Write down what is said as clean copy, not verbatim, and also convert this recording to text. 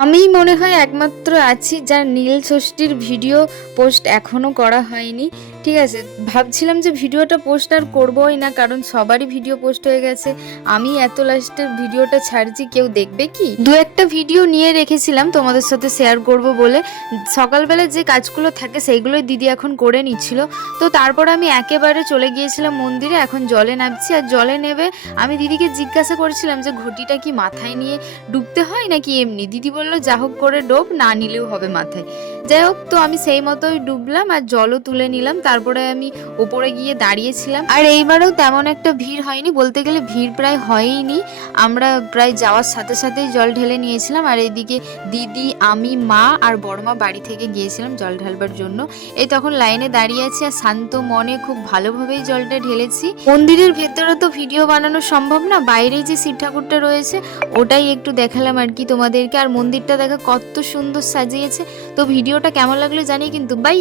আমি মনে হয় একমাত্র আছি যার নীল ষষ্ঠীর ভিডিও পোস্ট এখনো করা হয়নি। ঠিক আছে, ভাবছিলাম যে ভিডিওটা পোস্ট আর করবোই না, কারণ সবারই ভিডিও পোস্ট হয়ে গেছে। আমি এত লাস্টের ভিডিওটা ছাড়ছি, কেউ দেখবে কি? দু একটা ভিডিও নিয়ে রেখেছিলাম তোমাদের সাথে শেয়ার করব বলে। সকালবেলা যে কাজগুলো থাকে সেইগুলোই দিদি এখন করে নিচ্ছিল। তো তারপর আমি একেবারে চলে গিয়েছিলাম মন্দিরে, এখন জলে নামছি। আর জলে নেবে আমি দিদিকে জিজ্ঞাসা করছিলাম যে ঘটিটা কি মাথায় নিয়ে ডুবতে হয় নাকি এমনি। দিদি বললো যা হোক করে ডোব, না নিলেও হবে মাথায়। যাই হোক, তো আমি সেই মতোই ডুবলাম আর জলও তুলে নিলাম। তারপরে আমি উপরে গিয়ে দাঁড়িয়েছিলাম। আর এইবারেও তেমন একটা ভিড় হয়নি, বলতে গেলে ভিড় প্রায় হয়ইনি। আমরা প্রায় যাওয়ার সাথে সাথেই জল ঢেলে নিয়েছিলাম। আর এইদিকে দিদি, আমি, মা আর বড়মা বাড়ি থেকে গিয়েছিলাম জল ঢালবার জন্য। এই তখন লাইনে দাঁড়িয়ে আছি আর শান্ত মনে খুব ভালোভাবেই জলটা ঢেলেছি। মন্দিরের ভেতরে তো ভিডিও বানানো সম্ভব না, বাইরেই যে শিব ঠাকুরটা রয়েছে ওটাই একটু দেখালাম আর কি তোমাদেরকে। আর মন্দিরটা দেখা কত সুন্দর সাজিয়েছে। তো ভিডিওটা কেমন লাগলো জানি কিন্তু। বাই।